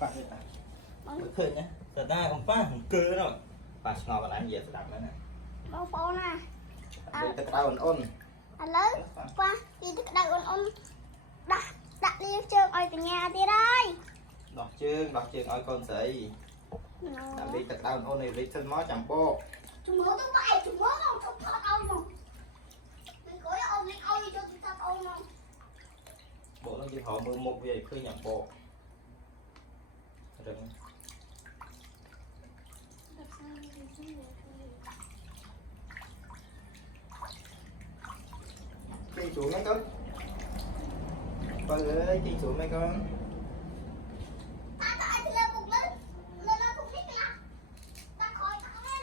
Pak kita. Betul ya. Sedang kompas ke nó. Pas ngồi còn làm gì sẽ đập nữa nè. Bao phô nè. Đi tới đâu ôn. À lớn qua đi tới đâu ôn đặt đi chơi ở từ nhà đi đây. Đọt chương ơi con sĩ. Làm đi tới đâu ôn này đi xin mó chẳng bộ. Chúng muốn tôi bay chúng muốn không không thoát ôn không. Mình có ôn mình ôn cho chúng ta ôn không. Bộ nó chỉ họ mưa một về cứ nhận bộ. Đừng. Đi xuống mấy con. Con ơi, đi xuống mấy con. Ta tại thì lên bụng lên bụng đi kìa. Ta khỏi ta không lên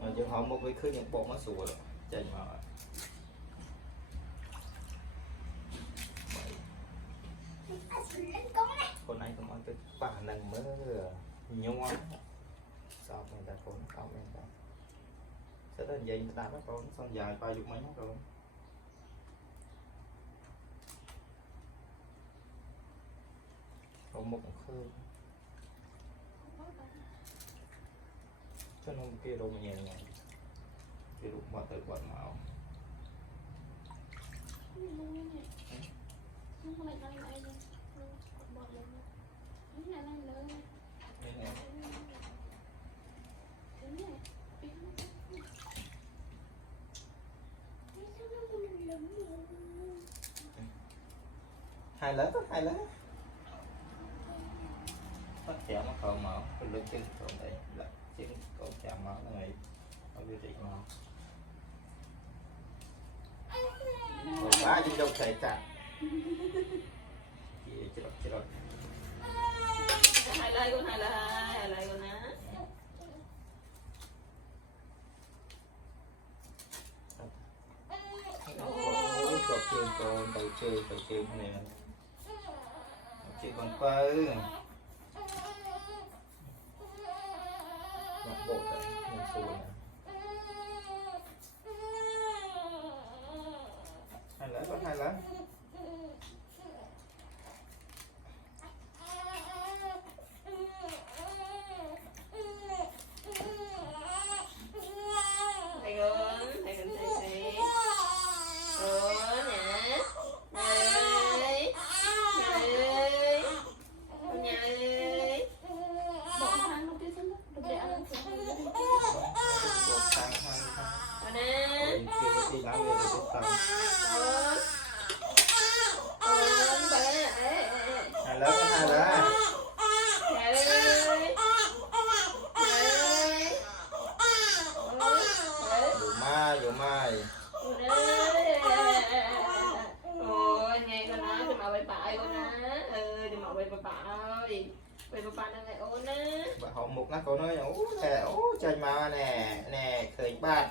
đi. Chứ họ một về cứ nhận bộ nó sủa rồi. Chạy mà. Con này không ăn cái bà nâng mới nhon sao người ta con không người ta sẽ đến vậy người ta bắt con xong dài 30 mấy rồi còn một khơi cho nó kia đâu mà nhẹ nhàng kia đụng vào từ quần mạo hai lớn phát chạm nó còn mở cái lưng chân còn đây là chân còn chạm mở nó này ở vị trí mà còn ba trên đâu thầy chặt chị rồi hai lại con á có chơi con đầu chơi nè chơi con tư mặc bộ tại một số nè hai lá bà họ một nó cô nói chơi mà nè khởi bát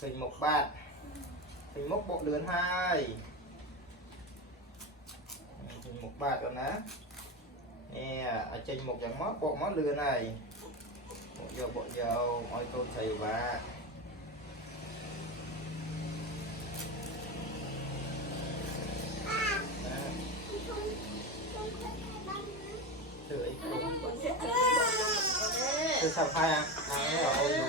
khởi một bát khởi một bộ lươn hai khởi một bát rồi nè ở trên một dạng mót bộ mót lươn này bộ dầu ôi tôi thầy bà từ sau hai à rồi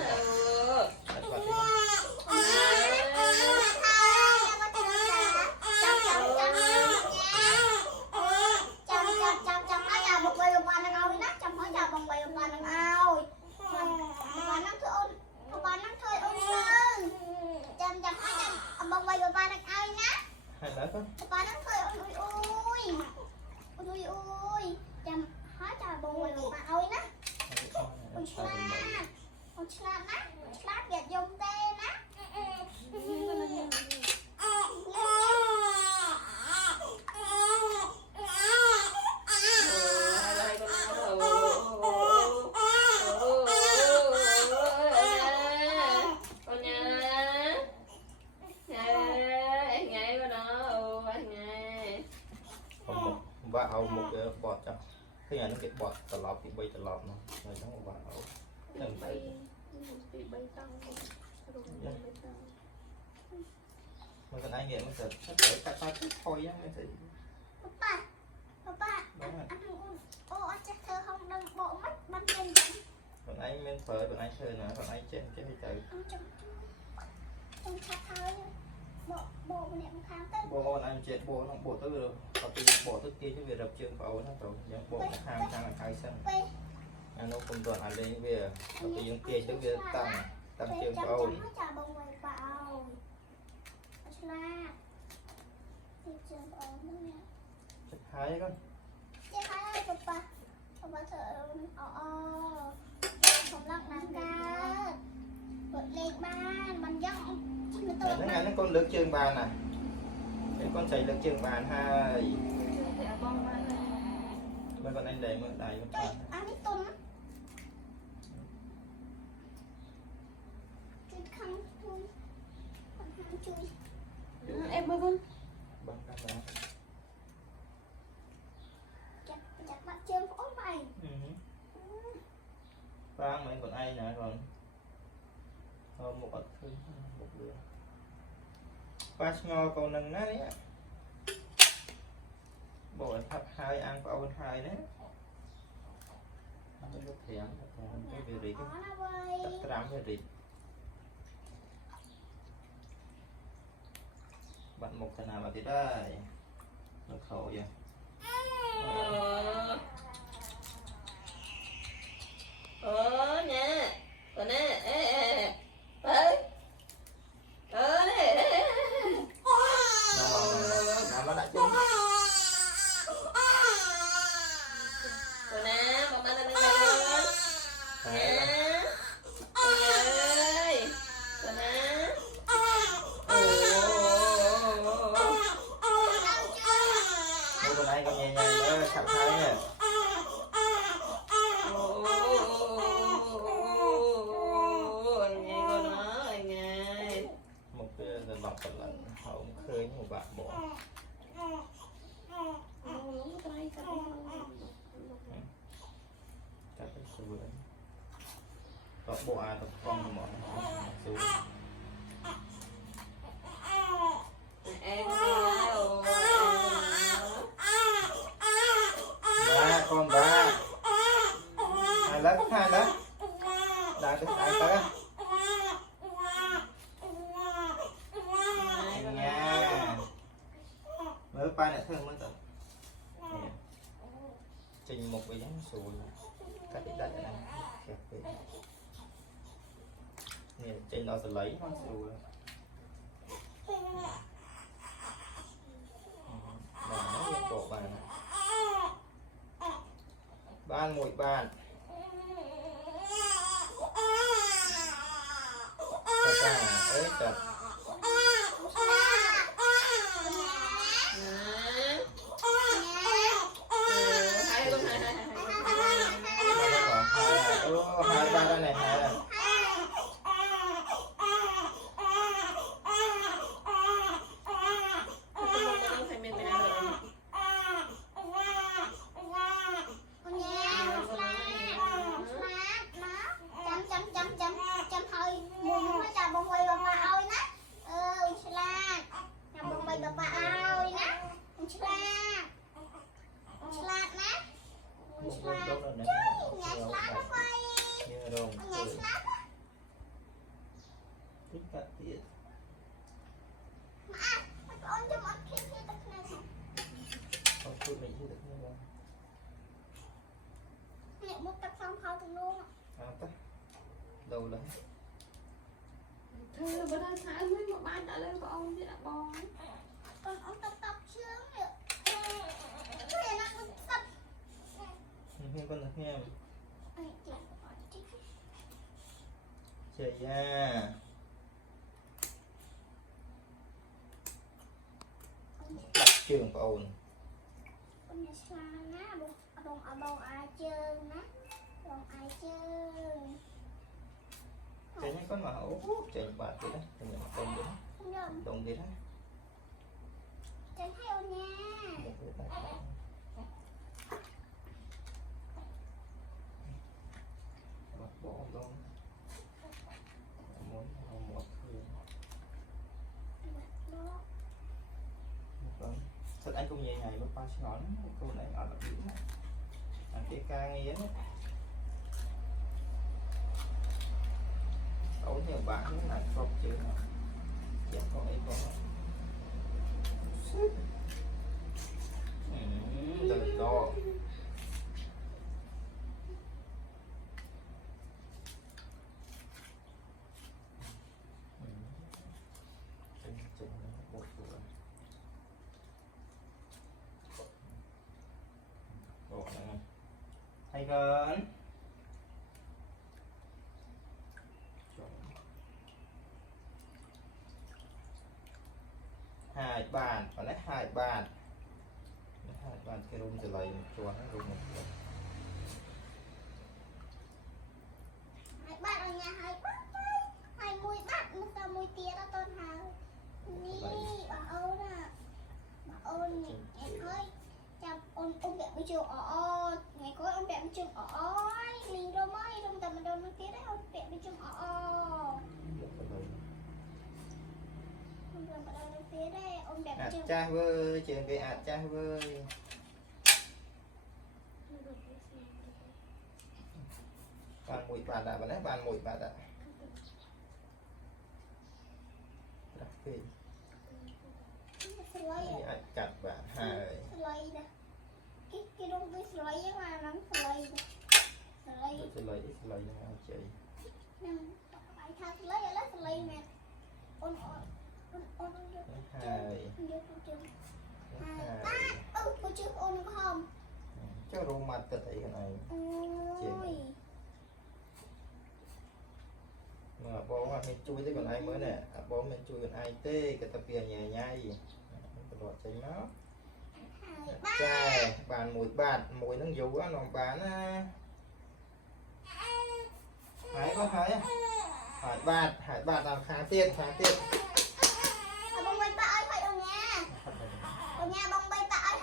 hai lá con Ba nó thôi ôi chăm hết cho bông quay bà ơi nè con slap nè slap gạt dùng tên nè và hầu một cái bọt cho cái này nó cái bọt tạt lọt thì bay tạt lọt mà rồi nó vào đừng phải Mà còn ai nghiện mới sợ sắp tới cắt tay chút thôi á mới thì Papa, papa, anh không anh chắc thơ không đừng bộ mắt bắn lên vậy. còn anh men phở còn anh chơi nữa còn anh trên cái gì tới Anh trong khát thôi. Bộ mình em khám tới. bộ còn anh chết bộ nó bộ tới rồi còn từ bộ tới kia chứ về đập trường phở nó rồi những bộ nó ham sang là hai sân anh nó cùng toàn anh lên về còn từ những kia chứ về tăng trường phở nó chả bông ngoài vào. Là thị trường ở nữa nha. chết hai con Chị hai papa, papa thở không lắc nắng ca. Vượt lên ban dắt chứ mà tôi nó ngắn nó con lực trường bàn này cái con chạy lực trường bàn hai mà còn anh để mà đẩy con đây ăn ít tôm á. Chui khăn chui khăn chui em ơi con bằng camera chặt mặt chân ốm mày. Vang mấy còn ai nè còn một ít thôi một đứa ba ngò còn nâng nó đấy bộ thập hai ăn của ông hai đấy nó lúc thèm cái việc gì cái tập làm việc gì bạn một cái nào mà thì đây nó khổ vậy nha còn nè tới nè nào nó đã chung còn nè mà ba lên đây nè ơi còn nè con này con nhẹ nhàng nữa sẵn hai nè một cái lần lọc một lần không khơi một bạn bỏ các cái số đấy có bộ à tập con món số ba con ba hai lớp đã cái phải tới nha mới bay lại thương mới tận trình một cái dáng sùi các cái đất này kẹp về nè trên đó sẽ lấy nó sùi bộ bàn ban mũi bàn chặt chặt hai ba đây này hai này chăm hơi mùi nó chà bông quay bà ơi nè Sla chăm bông quay bà ơi nè Sla nè Sla chơi nhà Sla nó quay nhà Sla thích cắt tiệt mà con cho một khi khi tập này không tụi mình chưa được như vậy nè một tập xong khỏi từng luôn tắt đâu đấy thôi bữa nay sáng mới một ban đã lên của ông thì đã bò còn ông tập sướng nữa thế là nó tập nghe con được nghe chơi ra đặt trường của ồn con nhà xa ná bông ai chơi ná bông ai chơi chơi nhá con mà chơi bạn vậy đấy chơi mà tông đấy tông đấy chơi theo nha bỏ luôn muốn một anh cũng nhẹ nhàng lúc ba ngón cô này ở là biển anh cái ca nghe đấy có nhiều bạn là không chứ dạ có ấy có được đó hay hơn hai bàn và lấy hai bàn cái rung từ lấy cho nó rung một hai bạn ở nhà hai mùi bắt mà sao mùi tía đó tôn hào ní bà ôn à bà ôn ngày khơi chào ôn đẹp với trường ở ngày khơi ôn đẹp với trường ở liền đâu mới trong tầm mình đâu nó tía đấy ôn đẹp với trường ở cha vơi trường cái cha vơi bàn mũi bàn đã bàn đấy bàn mũi bàn đã chặt bạn hai cái đông cái slide mà nó slide slide chị phải thay slide là slide nè ôn hai cô chưa ôn không cho rung mặt tự thấy cái này mà bố mà mình chui tới còn ai mới nè bố mình chui còn ai tê cái tập tiền nhẹ nhai gì đọt tránh nó trai bàn mùi nó dù á nó bán hãy có thấy hải bạt làm khá tiền bông bay bạ ơi phải ở nhà bông bay bạ ơi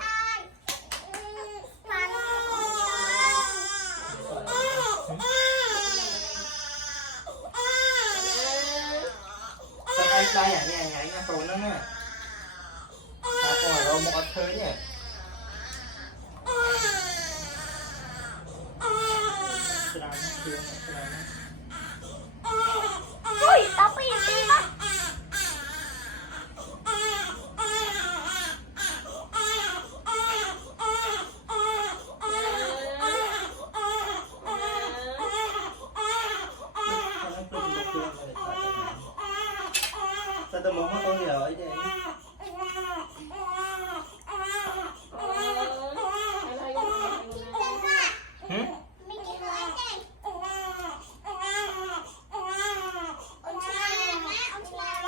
hai sao đây à nhà nhảy nha tồn nó nè ta còn ở một thứ nhỉ ui tao bị đi mất sao tôi muốn có con gì ở đây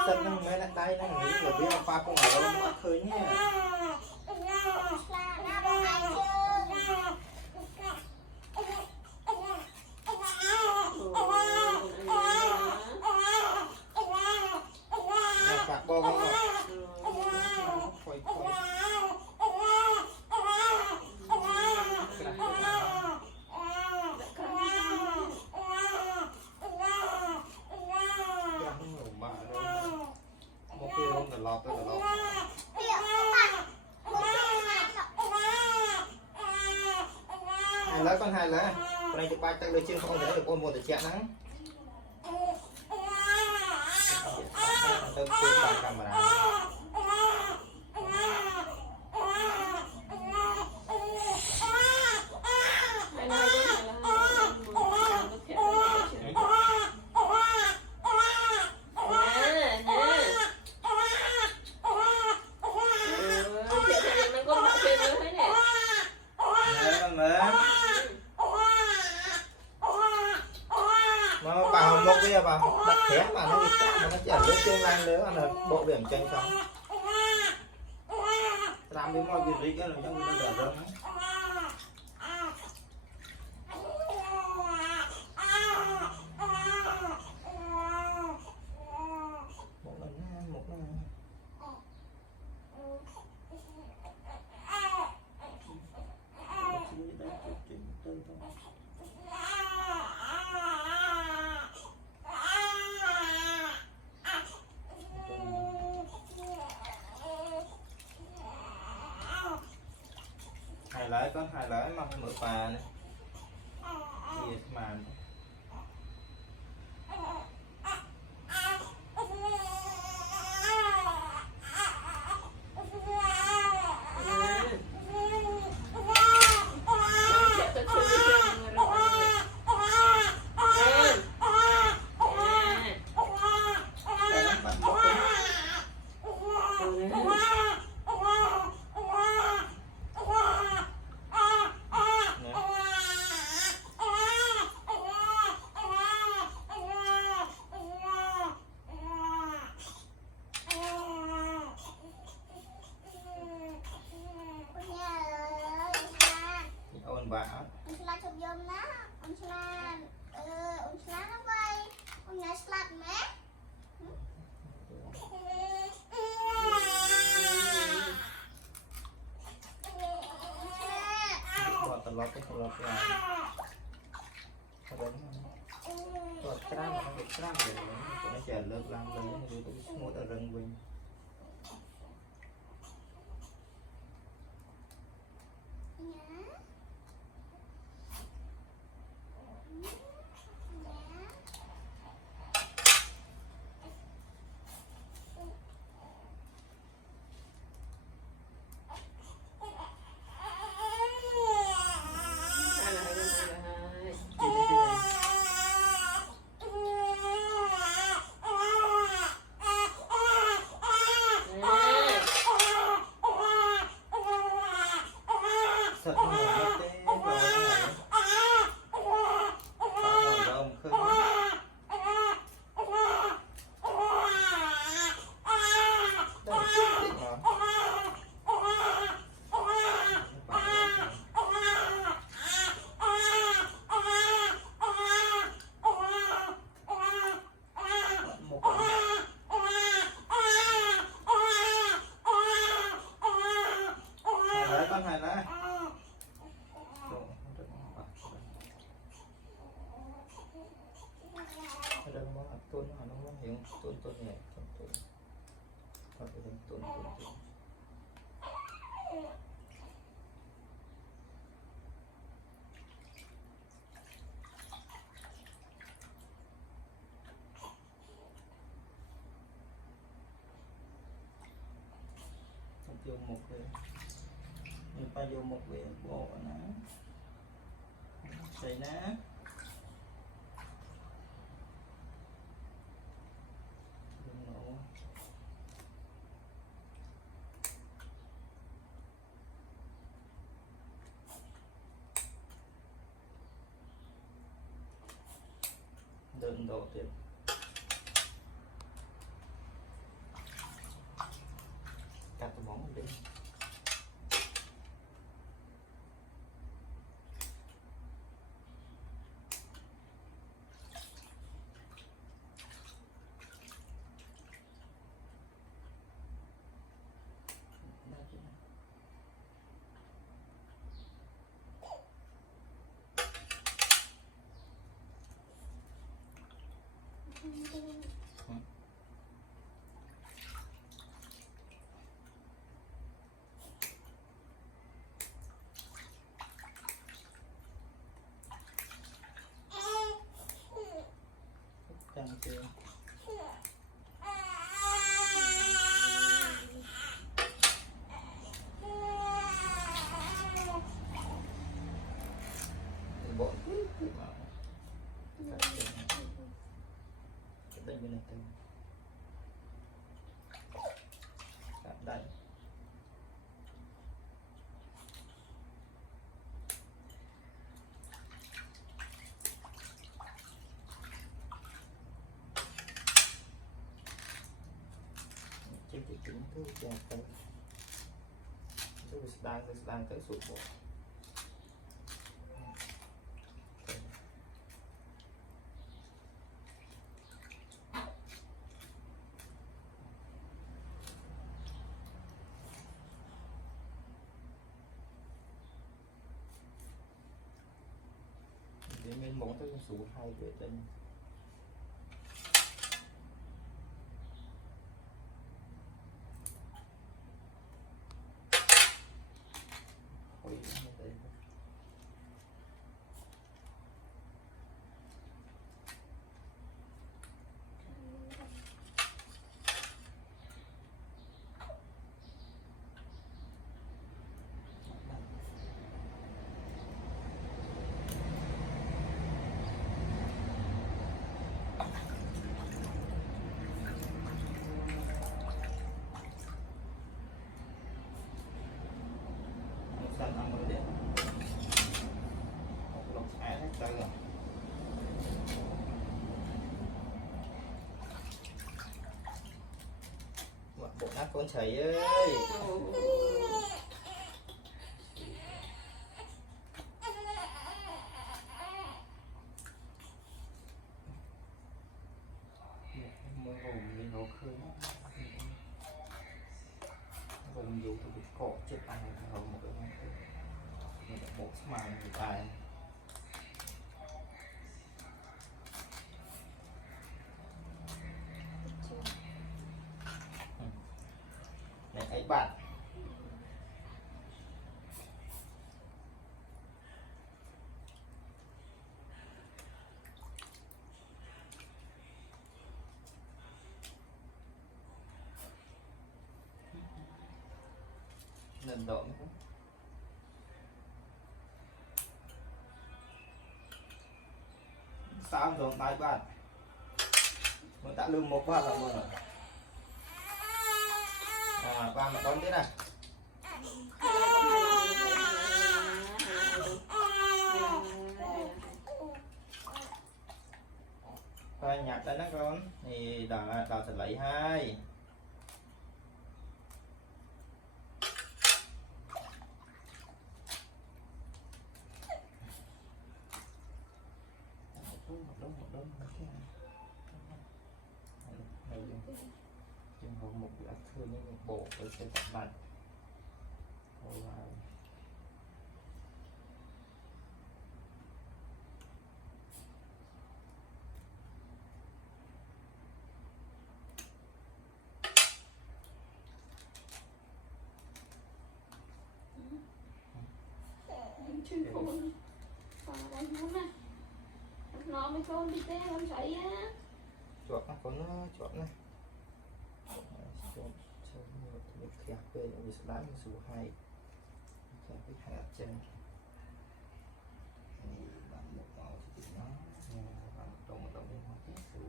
sân nó mới đặt tay nó nghĩ rồi biết là pha con ở đâu nó khơi nhé phạt bom không một cái rung là lọt tới là lọt hai lá con hai lá con này chụp ba tay đôi chân không thể được ôm một để chẹn nắng tôi quên bằng camera nó bà hồng một bây giờ bà đặt thẻ mà nó chỉ ở dưới tương lai nếu ăn được bộ biển tranh xong làm đến mọi việc gì cái là trong cái đợt rơm một lần hài lái con hài lái mong mở bà này thì mà ôn bả ông slide chụp giùm nó ông slide ông slide nó vậy ông nhảy slide mẹ còn tận lót cái là còn cram nó bị cram rồi nó chờ lớp làm rồi nó tôi mua tờ rừng mình sợ nó mất thế rồi này ông khơi con này đấy đừng có tôn nó không hiểu tôn nhẹ tôn có thể tôn vô một cái như ta vô một cái bộ nó xây ná đơn độ tiếp cắt cái món đi Hãy subscribe cho kênh Ghiền Mì Gõ để không bỏ lỡ đây trên cái kính thứ chèn tới đang tới sụp bộ để mình muốn tới số 2 về tên ôi con chảy ơi. Mơ hồn lên nó khơi vùng dù từ cọ chết ăn ở một cái một màn người tài này ấy bạn lần độn sao rồi tay bạn mình đã lương một ba lần rồi ba mà con thế này coi nhặt đây nó con thì đào sẽ lấy hai chừng hồ một bữa thương những bộ với sẽ tập bạn nó mới con đi té con sấy á chuột nó có nó chuột này một khép về mình sẽ đánh số 2 khép cái hạt trên bạn một màu thì nó bạn một đồng liên hoàn cái số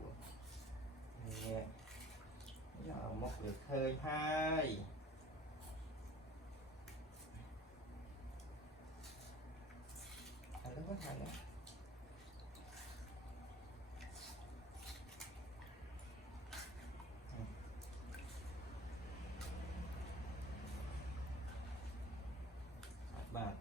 nè giờ một lượt khơi 2 nó có hai nữa bạn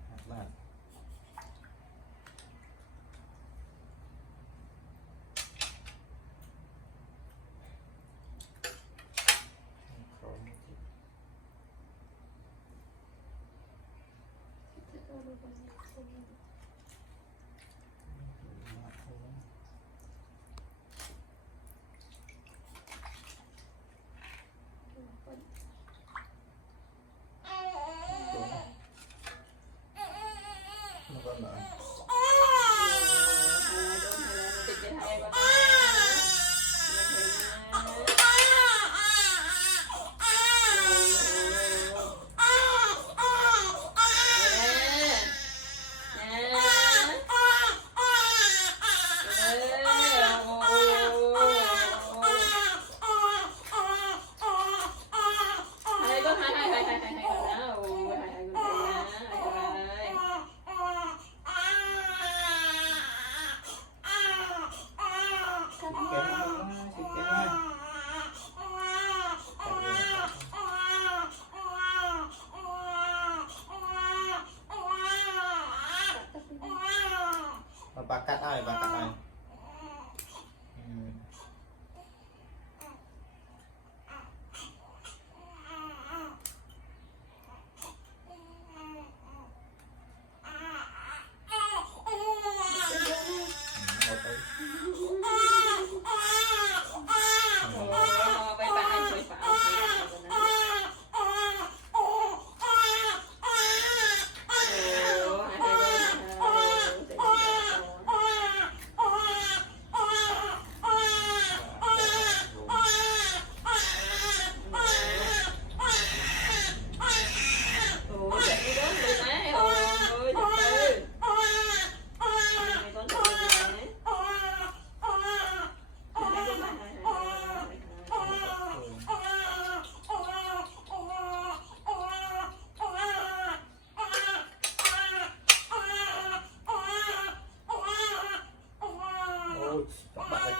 con nữa bà cắt ai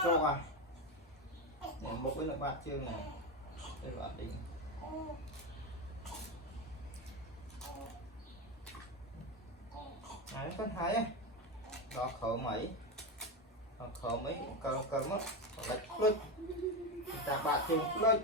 cho à một cái là ba chương này đây bạn đi Đấy, con thấy ấy. Đó khẩu mấy cần mất lệch lệch ta bạn thêm lệch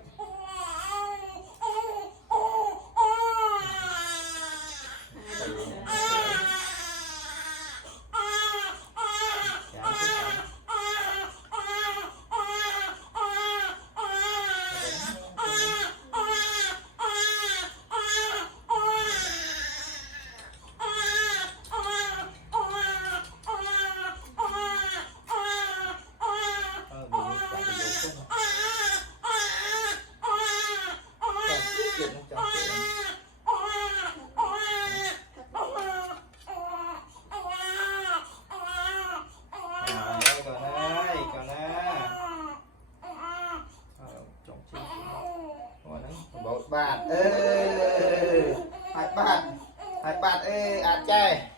bạn ơi hai bạn ơi à trai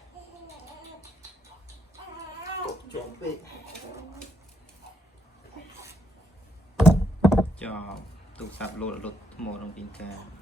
chuẩn bị cho tụ sạp lột màu đồng tình cảm